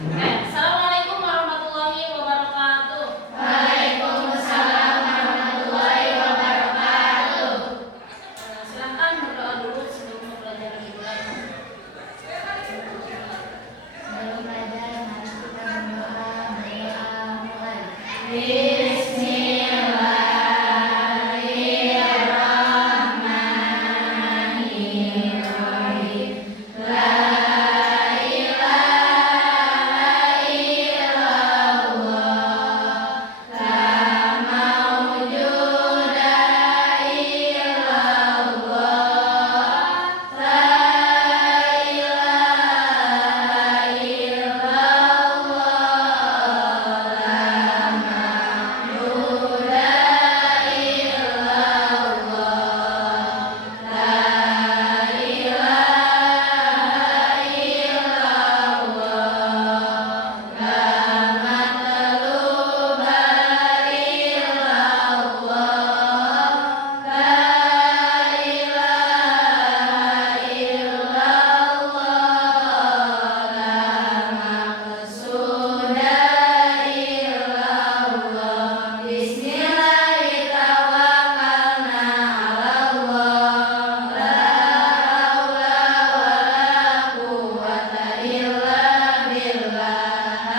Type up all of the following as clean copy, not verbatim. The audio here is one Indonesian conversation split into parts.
Assalamualaikum warahmatullahi wabarakatuh. Waalaikumsalam warahmatullahi wabarakatuh. Silakan berdoa dulu sebelum pembelajaran dimulai. Sebelum belajar, mari kita berdoa mulai. Bismillahirrahmanirrahim. La ilaha illallah, la mawjuda illallah, la ilaha illallah, la ma'buda illallah, la ilaha illallah, la matluba illallah, la ilaha illallah, la maqsuda illallah. Bismillahirrahmanirrahim. La haula wala quwwata illa billah.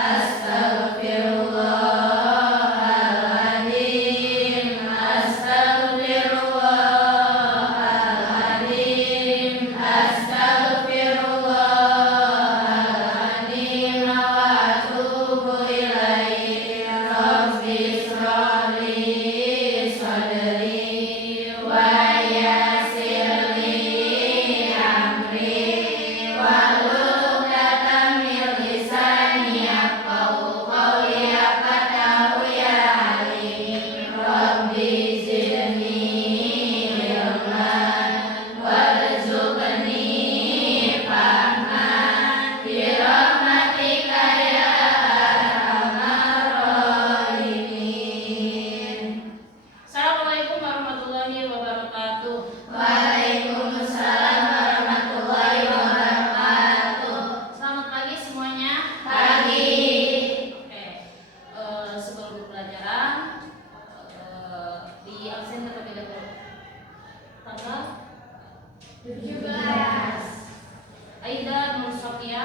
Astaghfirullahaladzim, astaghfirullahaladzim, astaghfirullahaladzim, wa atubu ilaihi. Rabbi shrah li sadri wa yassir li amri wahlul 'uqdatam min lisani yafqahu qawli. Fatahu ya alim. Rabbi zidni ilman warzuqni fahman bi rahmatika ya arhamar rahimin. Assalamualaikum warahmatullahi wabarakatuh. Waalaikumsalam warahmatullahi wabarakatuh. Selamat pagi semuanya. Pagi. Sebelum pelajaran di absen terlebih dahulu. Tanggal 17. Aida Nur Sofia,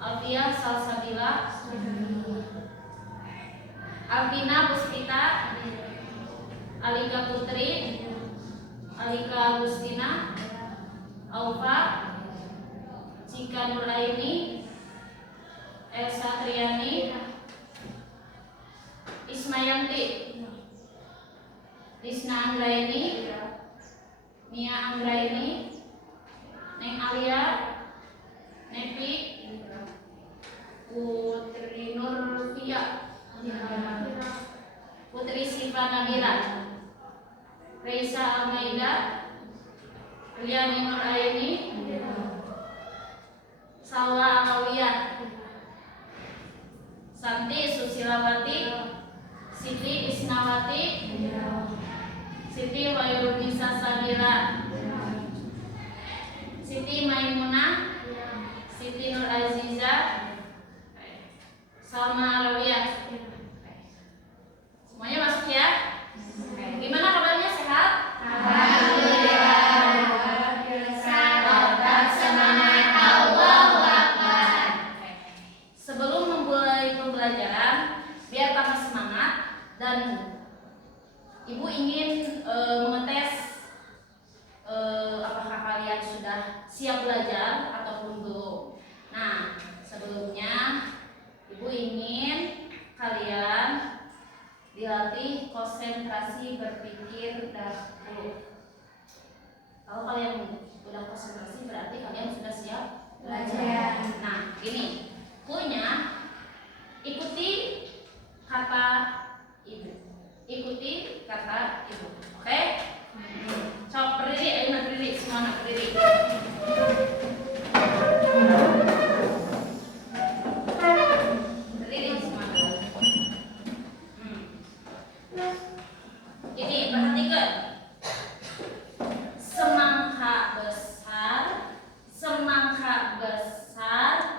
Alfia Salsabila, Alvina Puspita, Alika Putri, Alika Agustina, Aufa, Cika Nuraini, Elsa Triani, Ismayanti, Risna Anggraini, Mia Anggraini, Neng Alia, Nepi, Putri Nurfia, Putri Siva Nabila, Reisa Almaida, Riani Nuraini, Salwa Alawiyah, Santi Susilawati, Siti Isnawati, Siti Wairunisa Sabila, Siti Maimunah, Siti Nur Aziza, Salma Alawiyah. Semuanya masuk ya? Gimana kabarnya, sehat? Alhamdulillah. Tetap semangat. Allahu Akbar. Sebelum memulai pembelajaran, biar tambah semangat dan Ibu ingin mengetes apakah kalian sudah siap belajar ataupun belum. Nah, sebelumnya Ibu ingin kalian dilatih konsentrasi berpikir dahulu. Kalau kalian sudah konsentrasi berarti kalian sudah siap Belajar. Nah, ini punya ikuti kata ibu. Ikuti kata ibu. Oke? Coba berdiri, ayo berdiri, semua anak berdiri. Berdiri semua. Ini perhatikan. Semangka besar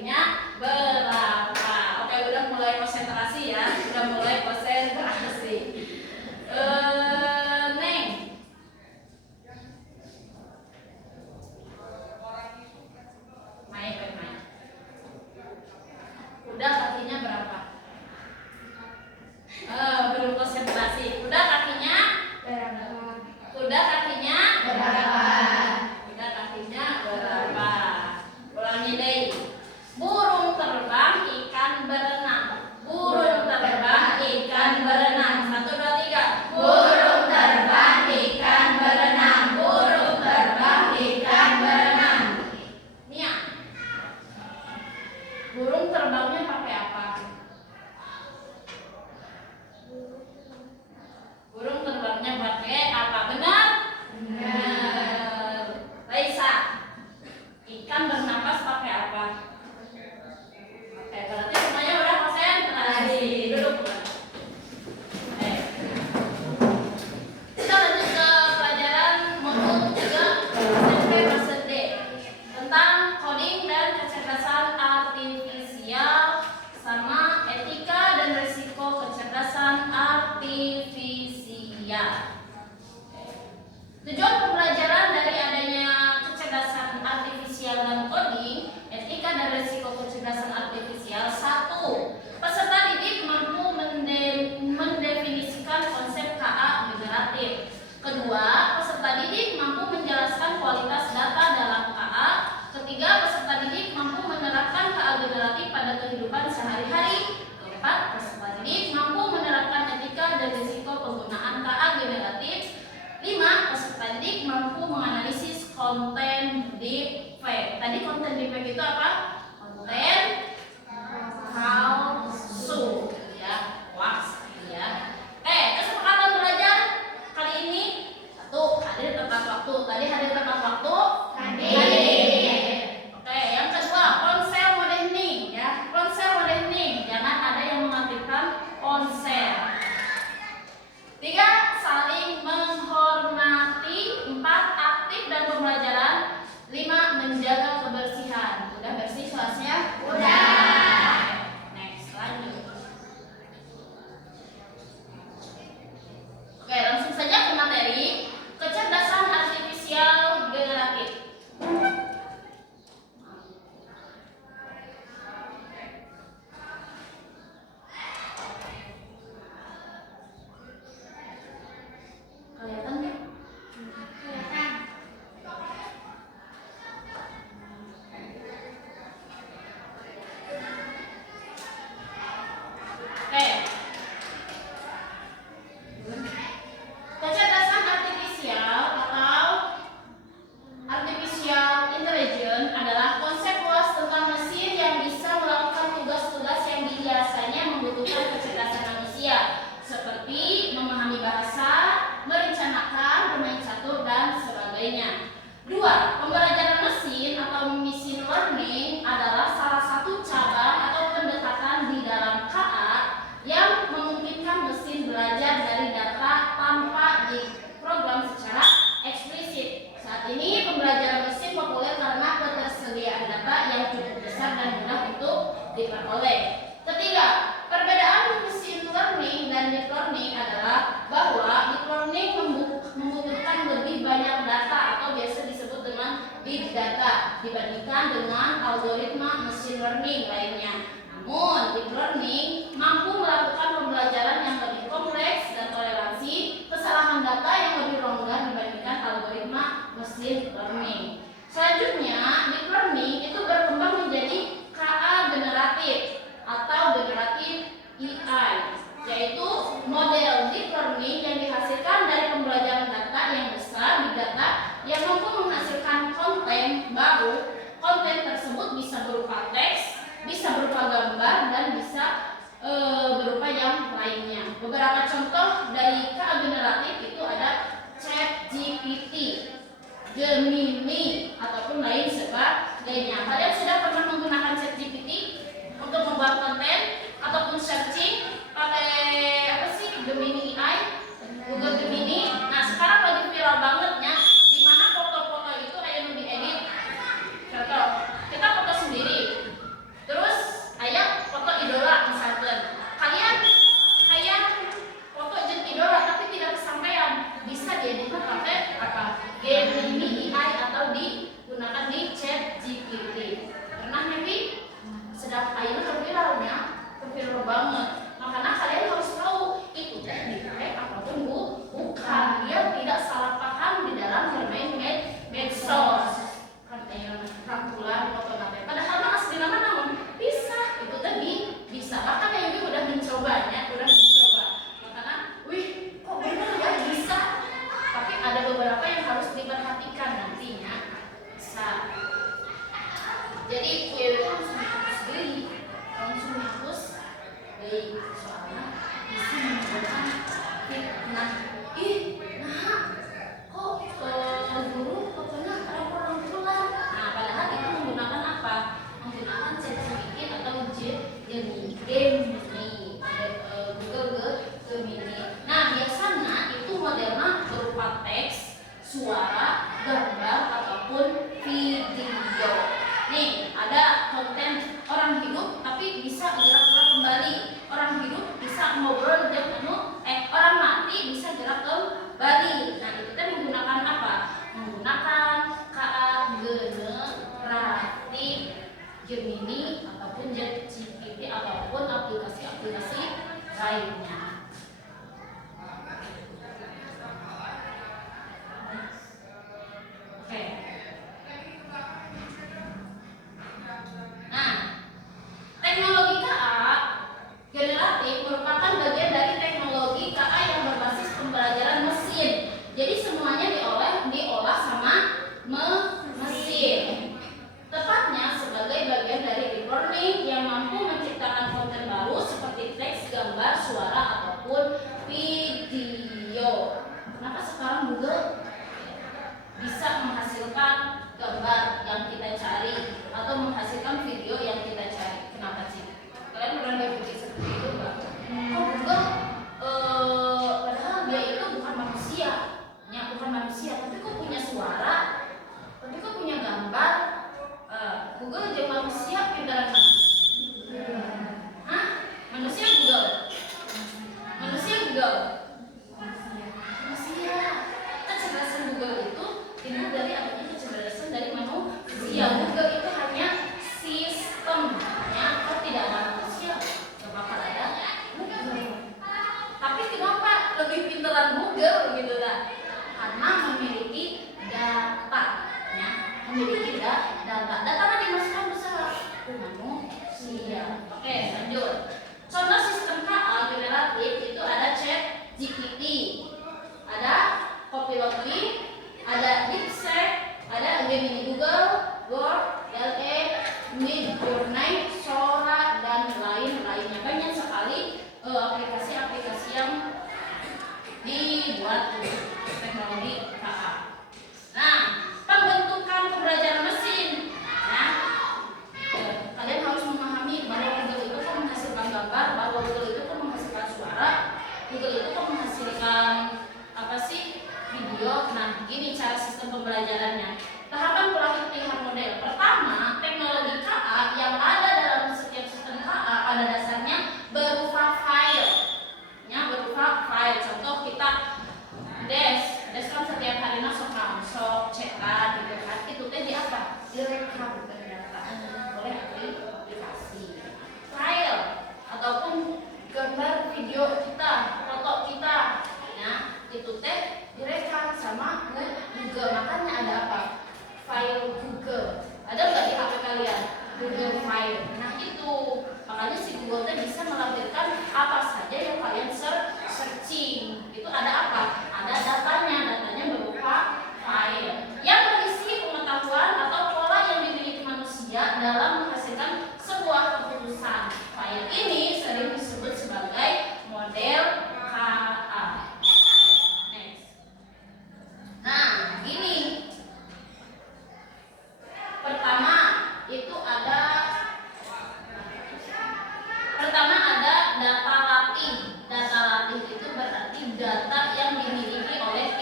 baginya berapa. Oke, udah mulai konsentrasi ya, udah mulai konsentrasi. Neng, main. Udah kakinya berapa? Belum konsentrasi. Udah kakinya Berapa? Udah kakinya Berapa? Udah kakinya berapa? Ulangi deh. Burung terbang, ikan berenang. Burung terbang, ikan berenang. 1, 2, 3. Burung terbang, ikan berenang. Burung terbang, ikan berenang. Nia, burung terbangnya pakai apa? Burung terbangnya pakai apa? Benar? Benar. Raisa, ikan bernapas pakai apa? Oke, berarti semuanya udah konsentrasi. Duduk. Oke. Kita lanjut ke pelajaran modul 3 SMP fase D tentang coding dan kecerdasan artifisial sama etika dan risiko kecerdasan artifisial. Tujuan pembelajaran dari adanya kecerdasan artifisial dan coding, etika dan risiko kecerdasan artifisial. 1. Peserta didik mampu mendefinisikan konsep KA generatif. 2. Peserta didik mampu menjelaskan kualitas data dalam KA. 3. Peserta didik mampu menerapkan KA generatif pada kehidupan sehari-hari. 4. Peserta didik mampu menerapkan etika dan risiko penggunaan KA generatif. 5. Peserta didik mampu menganalisis konten deepfake. Tadi konten deepfake itu apa? Konten palsu, ya, hoax, ya. Kesepakatan belajar kali ini. 1. Hadir tepat waktu. Tadi hadir tepat waktu? Hadir. Oke, yang kedua, ponsel modeling, ya. Ponsel modeling, jangan ada yang mengaktifkan ponsel. 3. Saling menghormati. 4. Aktif dan pembelajaran. 5. Menjaga kebersihan. Udah bersih kelasnya? Udah. Next, lanjut. Oke, langsung saja ke materi kecerdasan artifisial generatif. Kelihatan nggak? Kelihatan. Oke. Kecerdasan artifisial atau artificial intelligence adalah konsep luas tentang mesin yang bisa melakukan tugas-tugas yang biasanya membutuhkan kecerdasan manusia, seperti memahami bahasa, merencanakan, bermain catur, dan sebagainya. 2. Pembelajaran mesin atau machine learning adalah salah satu cabang atau pendekatan di dalam KA yang memungkinkan mesin belajar dari data tanpa diprogram secara eksplisit. Saat ini pembelajaran mesin populer karena ketersediaan data yang cukup besar dan mudah untuk diperoleh. 3. Perbedaan machine learning dan deep learning adalah bahwa deep learning membutuhkan lebih banyak data atau biasa disebut dengan big data dibandingkan dengan algoritma machine learning lainnya. Namun, deep learning mampu melakukan pembelajaran yang lebih kompleks dan toleransi kesalahan data yang lebih longgar dibandingkan algoritma machine learning. Selanjutnya, deep learning itu berkembang menjadi KA generatif atau generative AI, yaitu model deep learning yang dihasilkan dari pembelajaran data yang besar, big data, yang mampu menghasilkan konten baru. Konten tersebut bisa berupa teks, bisa berupa gambar, dan bisa berupa yang lainnya. Beberapa contoh dari KA generatif itu ada ChatGPT, Gemini, ataupun lain sebagainya. Kalian sudah pernah menggunakan ChatGPT untuk membuat konten ataupun searching pakai apa sih? Gemini AI, Google Gemini. Nah, sekarang lagi viral banget ya, di mana foto-foto itu ada yang diedit. Contoh, kita foto sendiri. Gemini ataupun ChatGPT ataupun aplikasi-aplikasi lainnya. Oke. Nah, teknologi KA generatif merupakan bagian dari teknologi KA yang berbasis pembelajaran mesin. Jadi semuanya diolah sama mesin. Tepatnya sebagai bagian dari deep learning yang mampu menciptakan konten baru seperti teks, gambar, suara ataupun video. Kenapa sekarang Google bisa menghasilkan gambar yang kita cari atau menghasilkan video yang kita cari? Kenapa sih? Kalian pernah berpikir seperti itu nggak? Oh Google, padahal dia itu bukan manusia, tapi kok punya suara, tapi kok punya gambar? Google aja manusia, pintaran mana? Hah? Manusia Google? Manusia Google? Manusia. Kecerdasan Google itu timbul dari adanya kecerdasan dari manusia. Google itu hanya sistemnya, atau tidak ada manusia. Gak bakal ada Google. Tapi kenapa lebih pintaran Google gitu kan? Karena memiliki data, ya, memiliki data. Data dimasukkan besar ke manusia. Oke, lanjut. Contoh sistem KA generatif itu ada ChatGPT, ada Copilot, ada DeepSeek, ada Gemini Google, Word, LA, Midjourney, Sora, dan lain-lainnya. Banyak sekali aplikasi-aplikasi yang dibuat teknologi KA. Nah, pembentukan pembelajaran mesin. Nah, kalian harus memahami bahwa Google itu kan menghasilkan gambar, bahwa Google itu kan menghasilkan suara, Google itu kan menghasilkan apa sih? Video. Nah, gini cara sistem pembelajarannya. Tahapan pelatihan model. Pertama, teknologi KA yang ada dalam setiap sistem KA pada dasarnya berupa file. Ya, berupa file. Contoh kita des kan setiap hari sok cetak gitu kan. Itu teh di apa? Direkam ternyata oleh aplikasi. File ataupun gambar video kita, foto kita. Nah, itu teh direkam sama Google. Makanya ada apa? File Google. Ada nggak di HP kalian? Google File. Nah itu makanya si Google teh bisa melampirkan apa saja yang kalian searching. Itu ada apa? Ada datanya berupa file yang berisi pengetahuan atau pola yang dimiliki manusia dalam menghasilkan sebuah keputusan. File ini sering disebut sebagai model KA. Next. Nah, gini. Pertama ada data latih. Data latih itu berarti data yang dimiliki oleh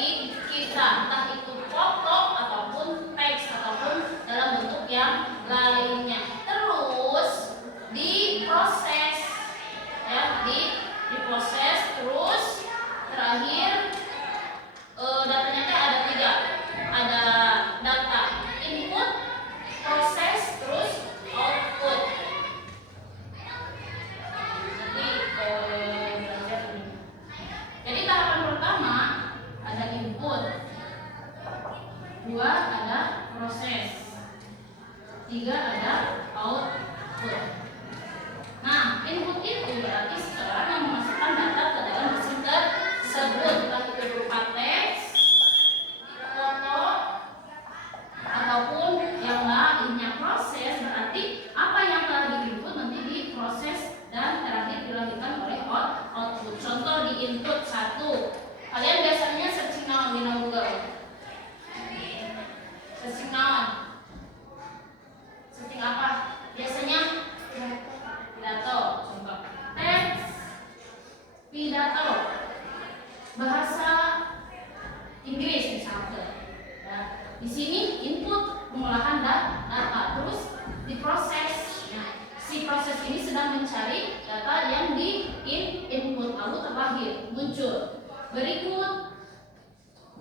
kita, entah itu foto ataupun teks ataupun dalam bentuk yang lainnya. Terus diproses, ya, diproses terus terakhir datanya ada 3. Ada data input, proses, terus output. Jadi tahapan pertama ada input, 2 ada proses, 3 ada output. Nah, input itu berarti seseorang yang memasukkan data ke dalam mesin tersebut, entah itu berupa teks, foto, ataupun yang lainnya. Proses berarti apa yang telah diinput nanti diproses dan terakhir dilahirkan oleh output. Contoh di input 1. Kalian biasanya searching naon di Google? Searching naon? Searching apa? Biasanya pidato. Contoh teks, pidato, bahasa Inggris misalnya. Nah, di sini input pengolahan data, terus diproses. Nah, si proses ini sedang mencari data yang di input, lalu terakhir muncul berikut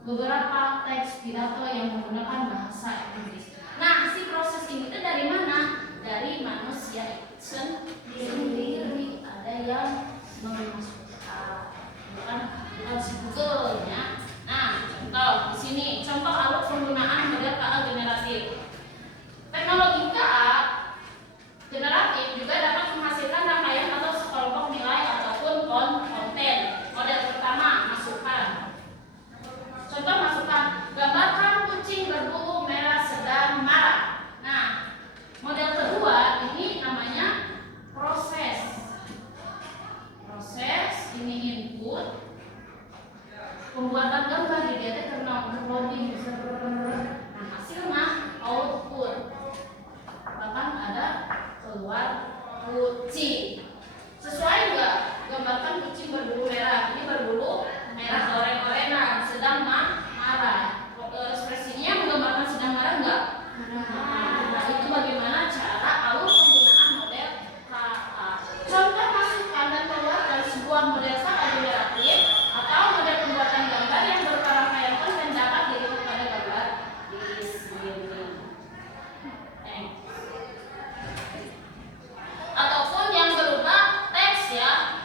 beberapa teks pidato yang menggunakan bahasa Inggris. Nah, si proses ini itu dari mana? dari manusia sendiri. Ada yang memasukkan, bukan harus Google ya. Nah, contoh di sini contoh alur penggunaan model KA generatif. Teknologi KA generatif juga dapat menghasilkan rangkaian atau sekelompok nilai ataupun konten. Model pertama, masukkan. Contoh masukkan, gambarkan kucing berbulu merah sedang marah. Nah, model kedua ini namanya proses. Proses ini input. Pembuatan gambar di dia karena loading. Nah, hasilnya output. Bahkan ada keluar kucing. Sesuai enggak? Gambarkan kucing berbulu merah. Ini berbulu merah oranye-orange sedang marah. Ekspresinya menggambarkan sedang marah enggak? Nah, itu bagaimana cara alur penggunaan model KA. Contoh masukkan dan keluarkan sebuah model KA generatif atau model pembuatan gambar yang berupa rangkaian konten dapat dilihat pada gambar di sini. Ataupun yang berupa teks ya.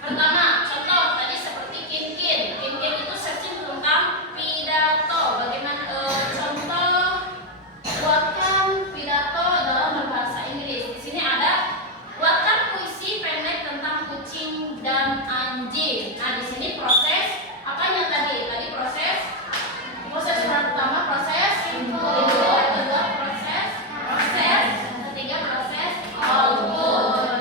Pertama, contoh tadi seperti Kinkin. Kinkin itu searching tentang pidato. Bagaimana contoh buatkan pidato dalam berbahasa Inggris. Di sini ada buatkan puisi pendek tentang kucing dan anjing. Nah, di sini proses apanya tadi? Tadi proses pertama proses kedua proses ketiga proses output.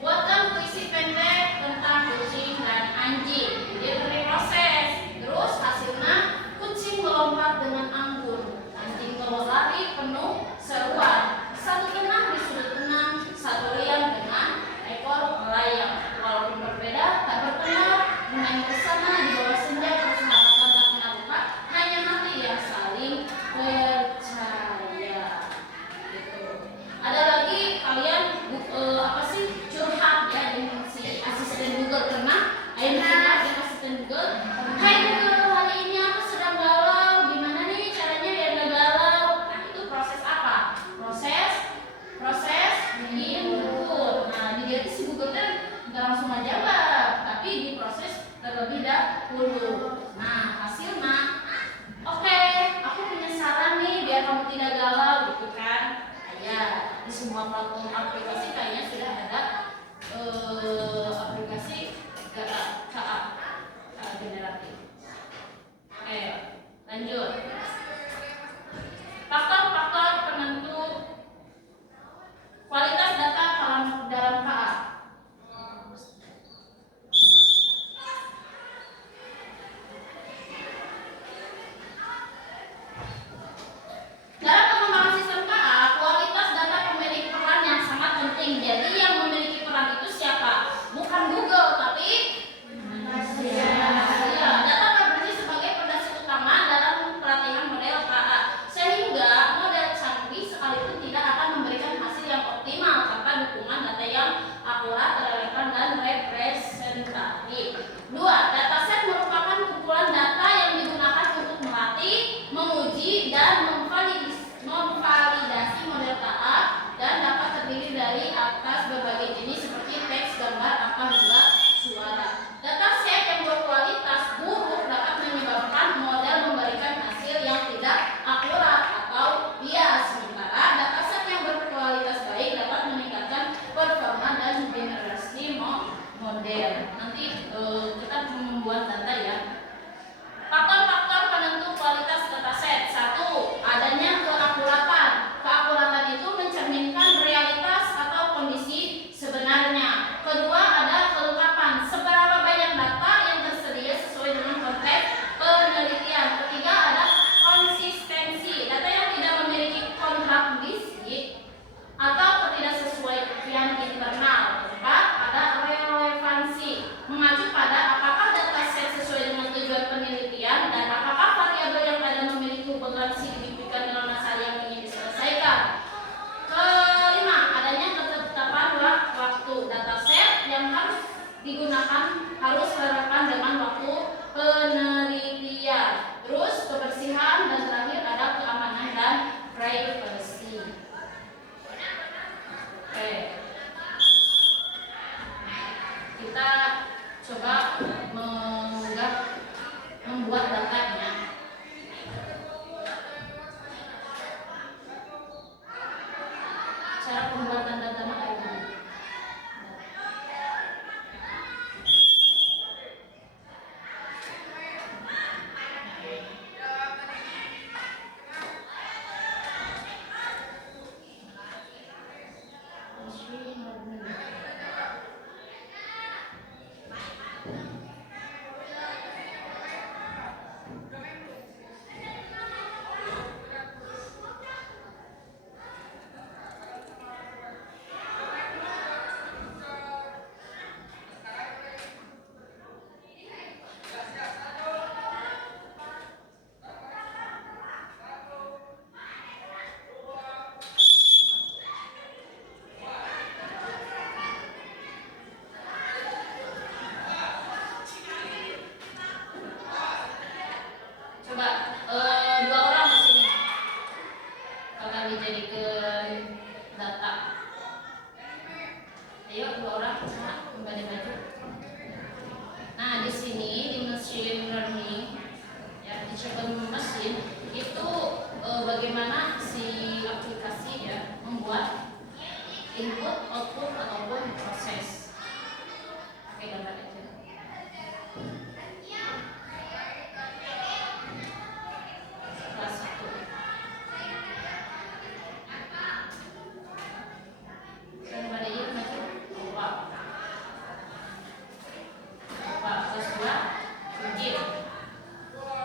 Buatkan puisi pendek tentang kucing dan anjing. Dia beri proses. Terus hasilnya kucing melompat dengan anggun, anjing berlari penuh seruan. Satu tenang di sudut tenang, satu liang dengan ekor melayang. Walaupun berbeda, tak bertengkar, bermain bersama di bawah senja, persahabatan tak kenal lupa, hanya hati yang saling percaya. Gitu. Ada lagi kalian apa sih curhat ya di si asisten Google pernah? Ayo curhat dengan asisten Google. Hai Google, hari ini aku sedang galau. Gimana nih caranya biar gak galau? Nah, itu proses apa? Proses input. Nah, di dia si Google kan nggak langsung menjawab, tapi diproses terlebih dahulu. Nah, hasilnya, oke, aku punya saran nih biar kamu tidak galau gitu kan? Ya, di semua platform aplikasi kayaknya sudah ada aplikasi KA generatif. Oke, lanjut. Faktor-faktor penentu kualitas data dalam KA. Dalam pengembangan sistem KA, kualitas data memiliki peran yang sangat penting. Jadi yang memiliki peran itu siapa? Bukan Google, tapi manusia. Ya, data berfungsi sebagai pondasi utama dalam pelatihan model KA. Sehingga model canggih sekalipun tidak akan memberikan hasil yang optimal tanpa dukungan data yang akurat, relevan, dan representatif. 2. Dataset merupakan kumpulan data yang digunakan untuk melatih, menguji, dan memvalidasi model KA dan dapat terdiri dari atas berbagai jenis seperti teks, gambar, angka, hingga suara. Dataset yang berkualitas buruk dapat menyebabkan model memberikan hasil yang tidak akurat atau bias, sementara dataset yang berkualitas baik dapat meningkatkan performa dan generasi model. Nanti kita membuat data ya. Faktor-faktor penentu kualitas dataset. 1. Adanya keakuratan. Keakuratan itu mencerminkan realitas atau kondisi sebenarnya. Kedua, ada kelengkapan. Seberapa banyak data yang tersedia sesuai dengan konteks penelitian. Ketiga, ada konsistensi. Data yang tidak memiliki kontrak bisnis atau ketidaksesuaian internal. Keempat, ada relevansi. Mengacu pada apakah dataset sesuai Ayo dua orang kembali maju. Nah di sini di machine learning ya teachable machine itu bagaimana si aplikasi ya membuat input output ataupun proses. Oke gambar aja. Kelas 1. Kembali aja maju. Coba kelas 2 Jim. Coba.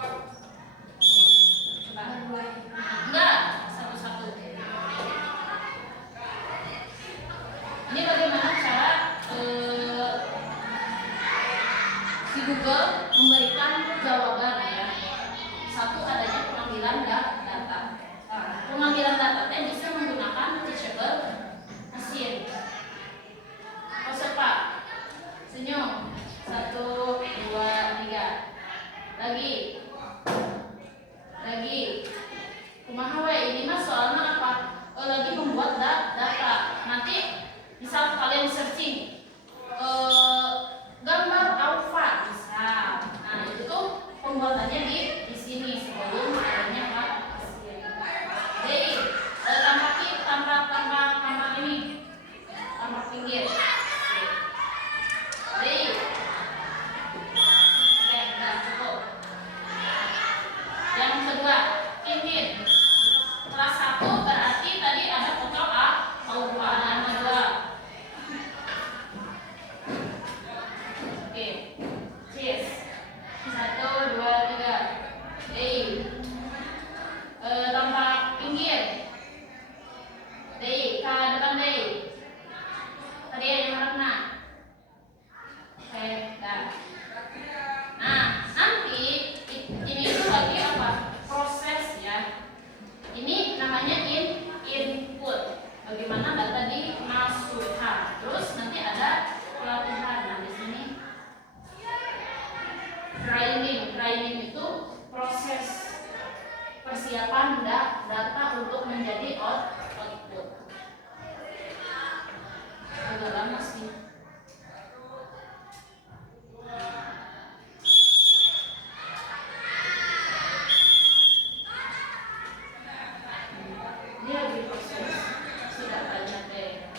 Enggak, satu-satu. Ini bagaimana cara si Google memberikan jawaban ya. Satu adanya pengambilan data. Nah, pengambilan data bisa menggunakan teachable machine. Pak. Senyum. 1, 2, 3. Lagi. Kumaha we ini mah soalnya apa? Lagi membuat data. Nanti misal kalian searching gambar alfa misal. Nah, itu tuh pembuatannya di sini sebelum adanya apa? Jadi, tambah ini. Tambah pinggir. Jadi, oke, udah cukup. Yang kedua, pinggir. Kelas 1 berarti tadi ada total alfa ada 2. Oke, cheers. 1, 2, 3. Tambah pinggir. Ke depan tadi ada yang warna. Oke, dah. Nah, nanti ini tuh lagi apa? Proses ya. Ini namanya input. Bagaimana data dimasukkan. Terus nanti ada pelatihan. Nah, di sini training itu proses persiapan data untuk menjadi output. Agak lama sih. Ini lagi proses si datanya deh.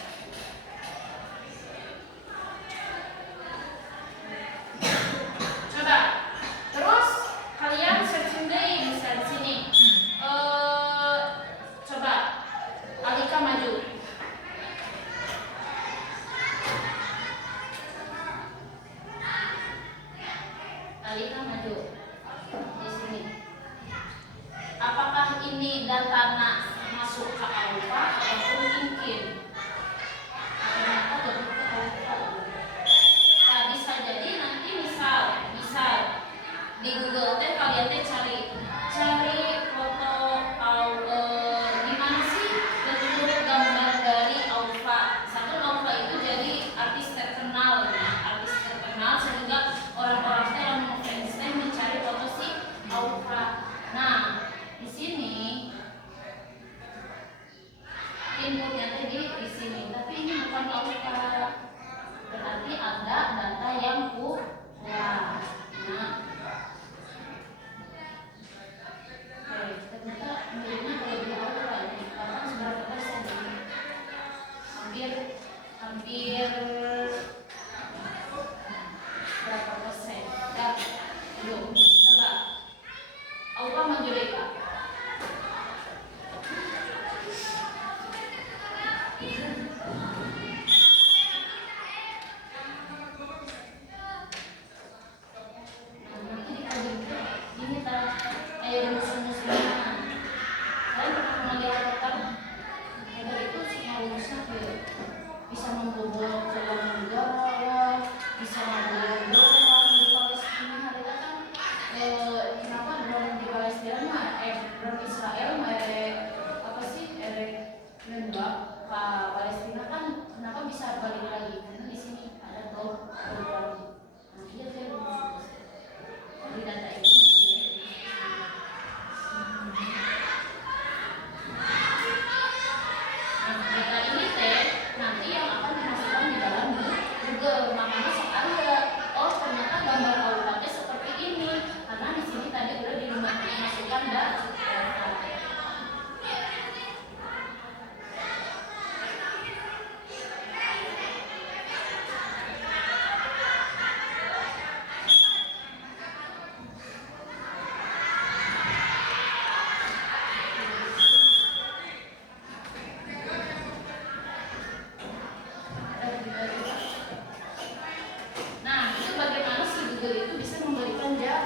Coba terus kalian searching deh misalnya di sini. Coba Alika maju. Alika maju di sini. Apakah ini data masuk ke alfa ataupun mungkin? Ternyata lebih ke alfa. Nah, bisa jadi nanti misal di Google teh kalian teh cari foto di mana sih bentuk gambar dari alfa. Misalkan alfa itu jadi artis terkenal sehingga orang-orang teh yang ngefans teh mencari foto si alfa. Nah, di sini inputnya tadi di sini, tapi ini bukan alfa. Berarti ada data yang kurang. Nah, oke, ternyata miripnya kalau di alfa ini, karena seberapa persen ini? Hampir berapa persen? Ya, belum. Coba alfa maju deh, Kak. Nanti dikaji ini rumus-rumusnya. Kalian pernah mengajar program? Header itu semua rumusnya bisa membobol kolom negara, bisa membobol doang di Palestina. Hari kan kenapa drone di Palestina mah drone Israel mah apa sih nembak ke Palestina kan kenapa bisa balik lagi? Karena di sini ada bom lagi. Nah, dia kayak rumus. Jadi data itu data ini nanti yang akan dimasukkan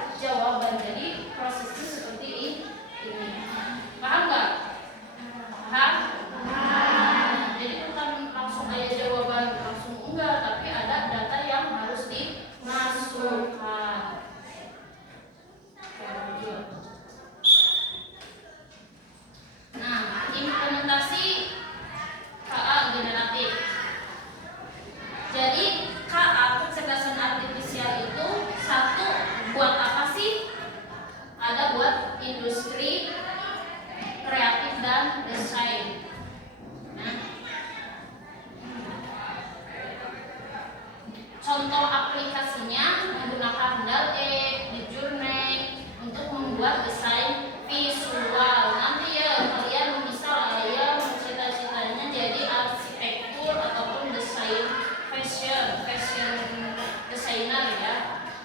membuat jawaban. Jadi prosesnya seperti ini. Paham nggak? Paham? Jadi bukan langsung aja jawaban langsung enggak, tapi ada data yang harus dimasukkan. Nah, implementasi KA generatif. Jadi KA kecerdasan artifisial itu satu buat apa sih? Ada buat industri kreatif dan desain. Nah, contoh aplikasinya menggunakan DALL-E, Midjourney untuk membuat desain visual. Nanti ya kalian misal ya cita-citanya jadi arsitektur ataupun desain fashion designer ya,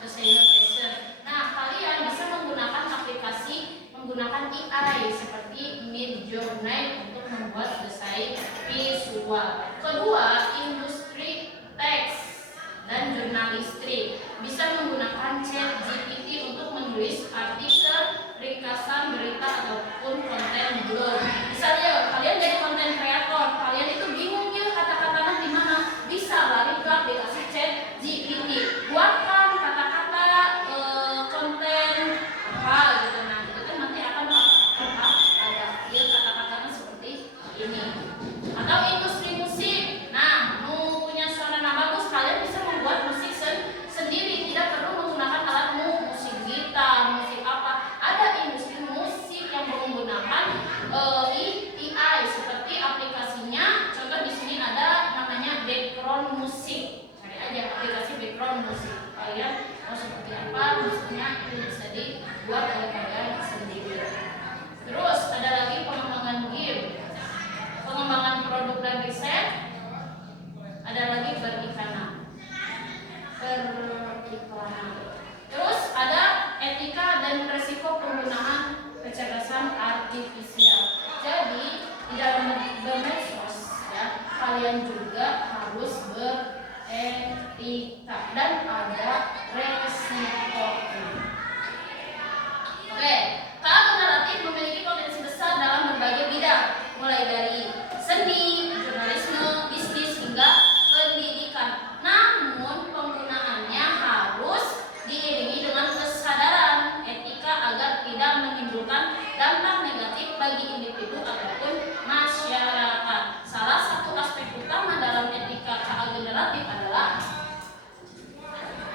desainer fashion. Nah, kalian bisa menggunakan aplikasi menggunakan AI seperti Midjourney untuk membuat desain visual. Kedua, industri teks dan jurnalistik bisa menggunakan ChatGPT untuk menulis artikel, ringkasan berita ataupun konten blog. Misalnya kalian jadi konten kreator, kalian itu bingung ya kata-katanya di mana, bisa lari ke aplikasi ChatGPT, buatkan kata-kata konten apa gitu. Nah itu kan nanti akan ada ya kata-katanya seperti ini. Atau industri musik, nah mau punya suara bagus, kalian bisa membuat musik sendiri, tidak perlu menggunakan alat musik gitar, musik apa. Ada industri musik yang menggunakan AI seperti aplikasinya. Contoh di sini ada namanya background musik. Cari aja aplikasi background musik. Kalian mau seperti apa musiknya itu bisa dibuat oleh kalian sendiri. Terus ada lagi pengembangan game, pengembangan produk dan riset. Ada lagi periklanan. Terus ada etika dan resiko penggunaan kecerdasan artifisial. Jadi di dalam bermedsos ya, kalian juga harus beretika dan ada resiko. Oke, KA generatif memiliki potensi besar dalam berbagai bidang, mulai dari seni, jurnalisme, bisnis hingga pendidikan. Namun penggunaannya harus diiringi dengan kesadaran etika agar tidak menimbulkan dampak negatif bagi individu ataupun masyarakat. Salah satu aspek utama dalam etika KA generatif adalah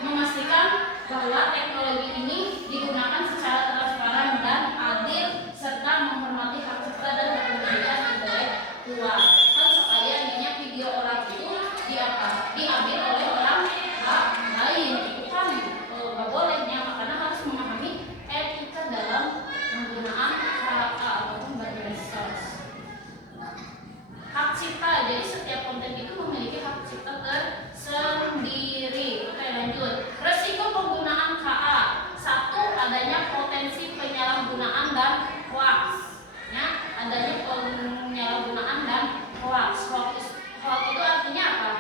memastikan bahwa teknologi ini digunakan secara transparan dan adil serta menghormati hak cipta dan kepemilikan intelektual. Kan sekaliannya video orang itu diambil oleh orang lain, itu kan nggak bolehnya. Makanya harus memahami etika dalam penggunaan KA ataupun bermedsos. Hak cipta, jadi setiap konten itu memiliki hak cipta tersendiri. Oke, lanjut. Resiko penggunaan KA. Satu, adanya potensi penyalahgunaan dan hoax. Ya, adanya penyalahgunaan dan hoax. Hoax itu artinya apa?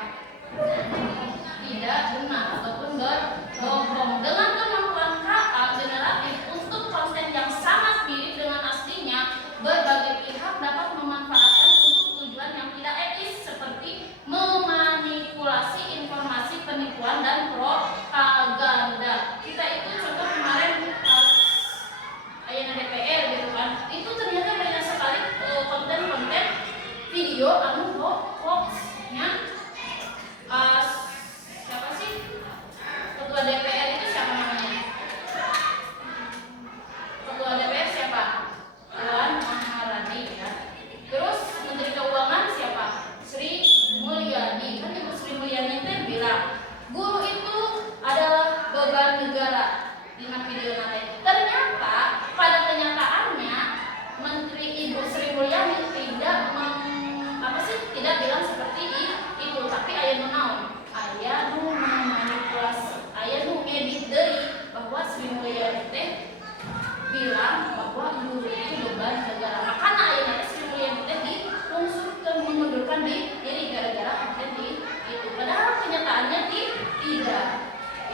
Tidak benar ataupun berbohong. Dengan kemampuan KA generatif untuk konten yang sangat mirip dengan aslinya, berbagai pihak dapat memanfaatkan untuk tujuan yang tidak etis seperti memanipulasi informasi, penipuan dan propaganda. Kita itu contoh kemarin ayana DPR gitu kan, itu ternyata banyak sekali konten-konten video hoax-nya. Siapa sih ketua DPR itu, siapa namanya? Ketua DPR siapa? Puan Maharani ya. Terus Menteri Keuangan siapa? Sri Mulyani. Kan Ibu Sri Mulyani itu bilang guru itu adalah beban negara di video nanti. Ternyata pada kenyataannya Menteri Ibu Sri Mulyani tidak bilang seperti itu, tapi aya naon? Aya nu manipulasi, aya nu edit deui bahwa Sri Mulyani teh bilang bahwa guru itu beban negara. Makanya aya nanti Sri Mulyani teh diungsurkeun mengundurkan diri gara-gara konten itu. Padahal kenyataannya tidak.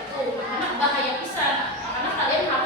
Itu makanya bahaya pisan. Karena kalian harus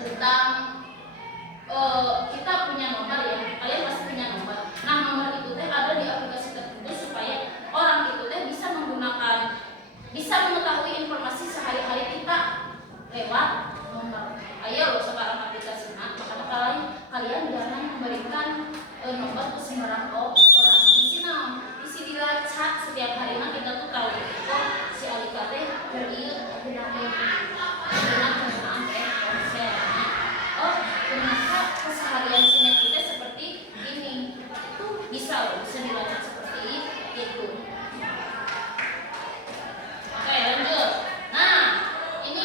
tentang kita punya nomor ya, kalian pasti punya nomor. Nah nomor itu teh ada di aplikasi tertentu supaya orang itu teh bisa mengetahui informasi sehari-hari kita lewat nomor. Ayo sekarang aplikasinya, makanya kalian jangan memberikan nomor ke sembarang orang. Di sini dilacak setiap harinya kita tuh tahu oh si Alika teh berieu penggunaan ponsel. Oh ternyata keseharian sinet kita seperti ini. Itu bisa dilacak seperti itu. Oke lanjut. Nah ini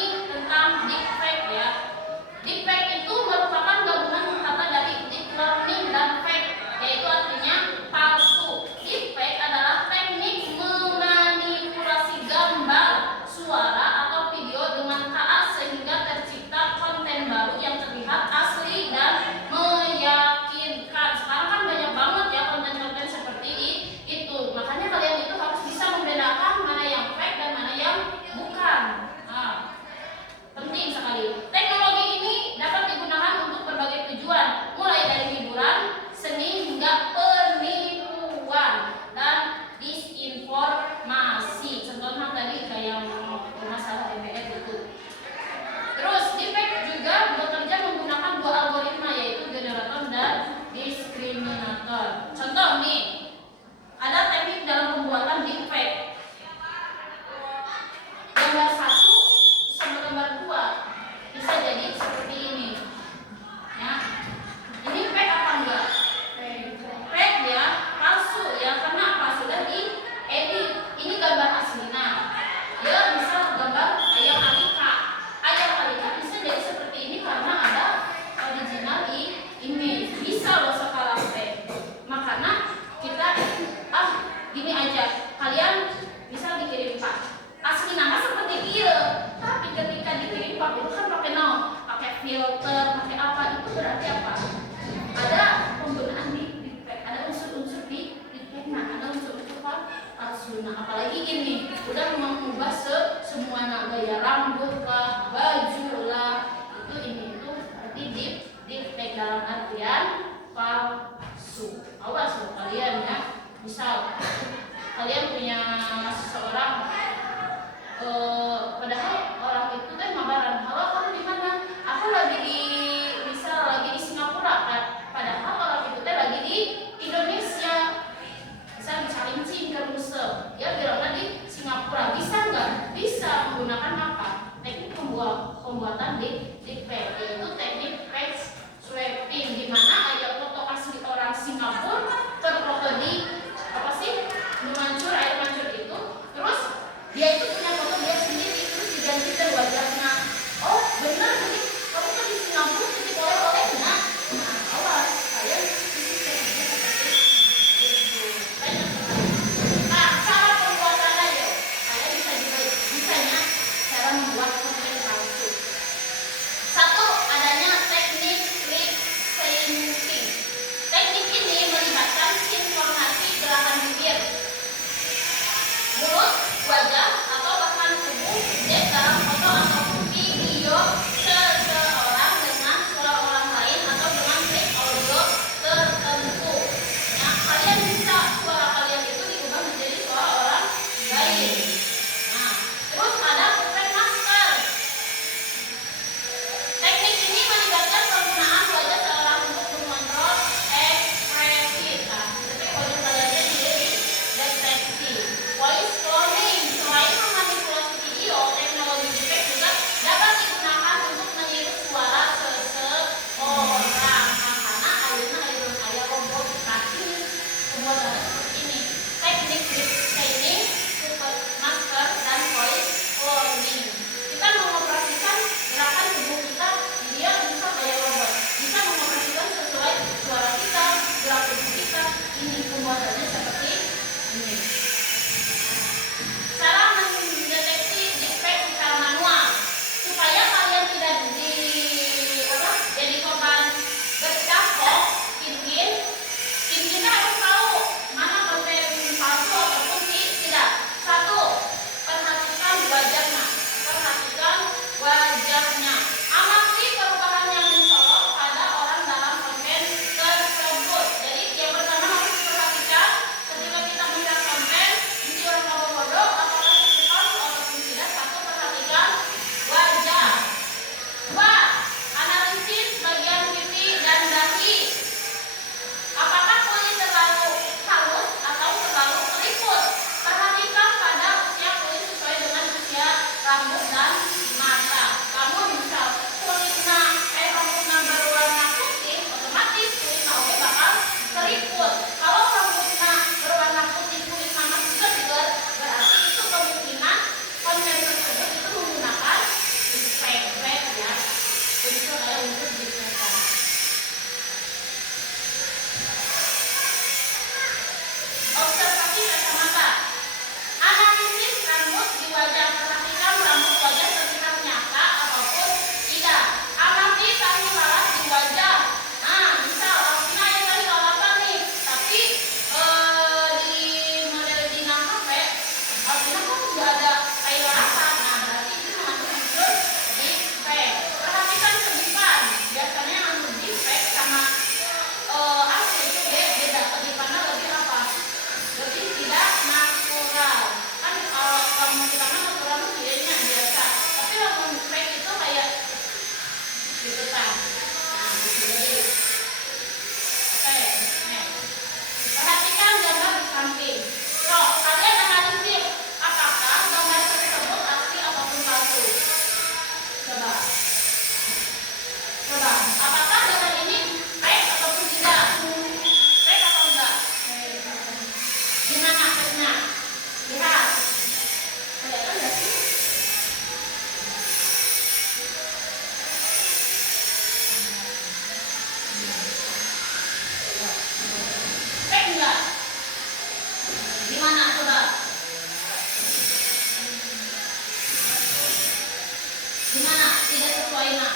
Nak?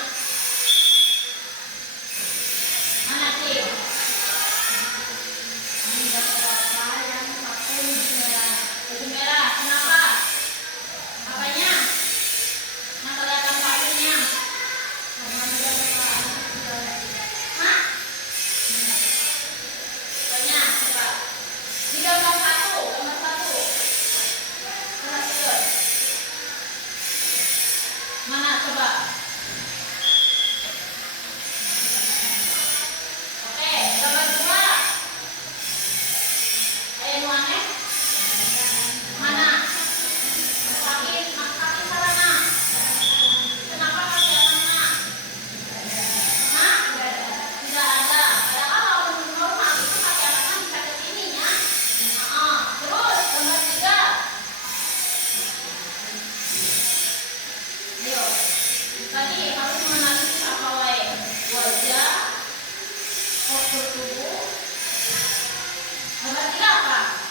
Mana Cik? Ini bapak yang pakai baju merah. Baju merah, kenapa? Apanya? Nah, kelihatan pakainya. Karena dia bapak. Hah? Apanya? Coba. Di gambar satu, gambar satu. Perhatikan. Mana coba? Oke, gambar dua. Ayo nuane. Mana? Kaki sarana. Kenapa kaki sarana? Hah? Tidak ada. Padahal kalau menurut normal itu kaki sarana bisa ke sininya. Terus gambar tiga. Ayo. Tadi harus menganalisis apa wae? Wajah, postur tubuh. Gambar tiga apa?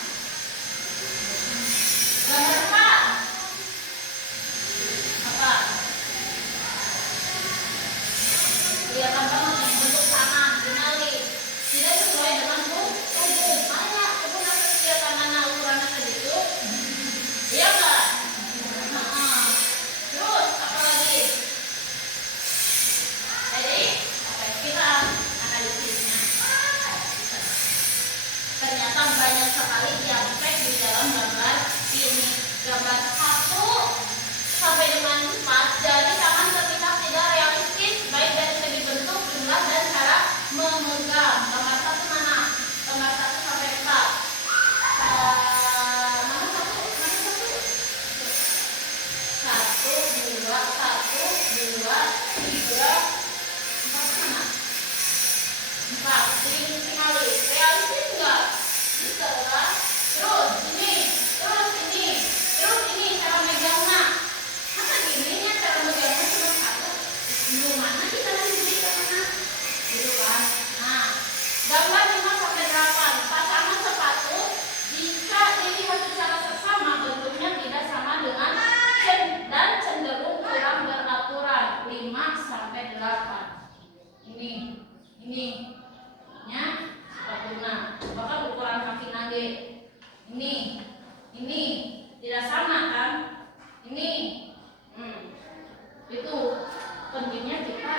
Gambar empat apa? Kelihatan banget nih bentuk tangan, kenali. Tidak sesuai dengan tubuh. Mana tubuh nanti kelihatan mana ukurannya segitu? Iya nggak? Terus apa lagi? Jadi, oke, kita analisisnya. Ternyata banyak sekali yang fake di dalam gambar ini. Gambar 1 sampai dengan 4, jadi tangan terlihat tidak realistis baik dari segi bentuk, jumlah, dan cara memegang. Gambar 1 mana? Gambar 1 sampai 4. Mana satu? Mana satu? 1, 2, 1, 2, 3, 4 mana? 4. Tinggal realistis enggak? Bisa kan? Terus ini cara megangnya. Masa gininya cara megangnya cuma satu? Lu mana kita lagi berikan mana? Gitu kan? Nah, gambar 5 sampai 8. Pasangan sepatu jika dilihat secara seksama bentuknya tidak sama dengan dan cenderung kurang beraturan. 5 sampai 8. Ini nya sepatuna. Bahkan ukuran kaki nage. Ini tidak sama kan? Ini. Itu pentingnya kita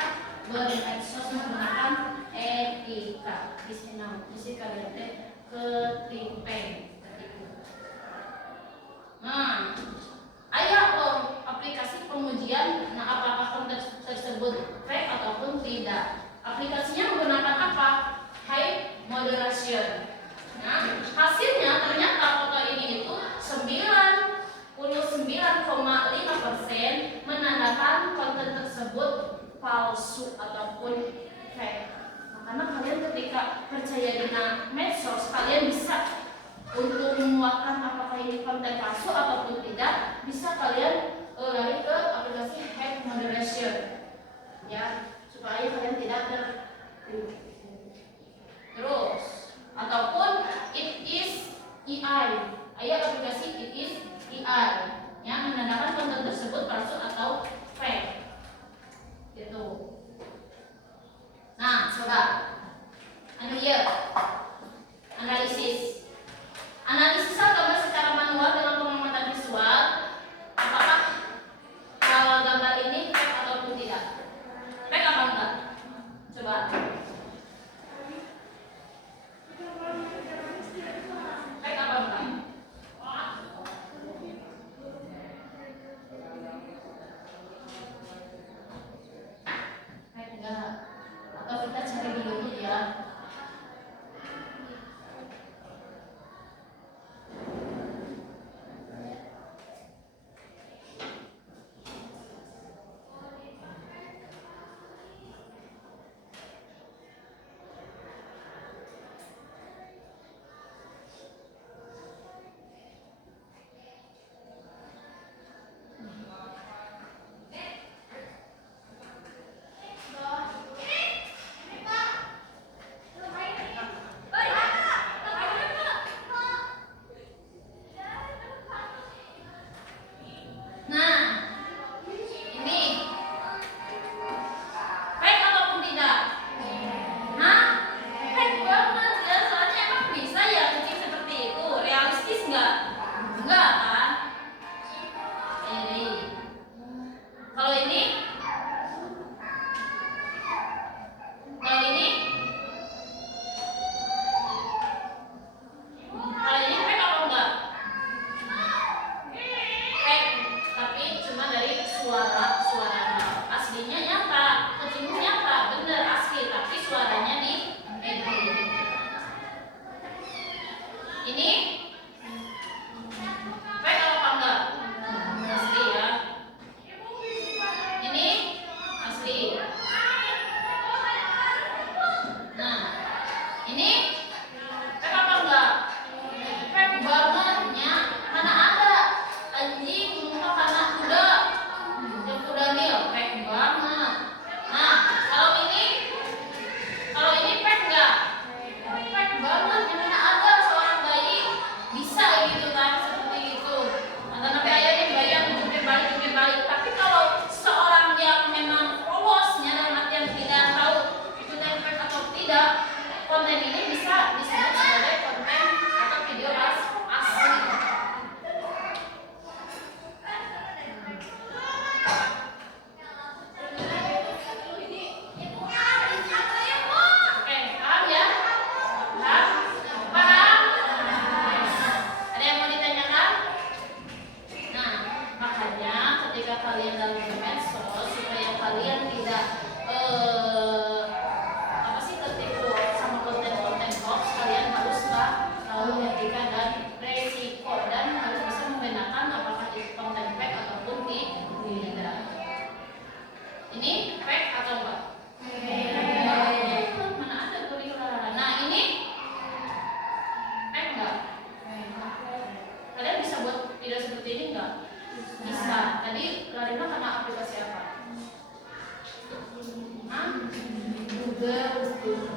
bermedsos menggunakan etika. Bisa kalian ketimpeng. Nah, ada aplikasi pengujian. Nah, apakah konten tersebut fake ataupun tidak? Aplikasinya menggunakan apa? High moderation. Nah, hasilnya ternyata foto ini itu 99,5% menandakan konten tersebut palsu ataupun fake. Nah, karena kalian ketika percaya dengan medsos, kalian bisa untuk memuatkan apakah ini konten palsu ataupun tidak, bisa kalian lari ke aplikasi high moderation, ya, supaya kalian tidak tertipu. Terus, ataupun it is AI, aplikasi it is AI yang menandakan konten tersebut palsu atau fake, gitu. Nah, coba analisis gambar secara manual dengan pengamatan visual. Apakah kalau gambar Tuhan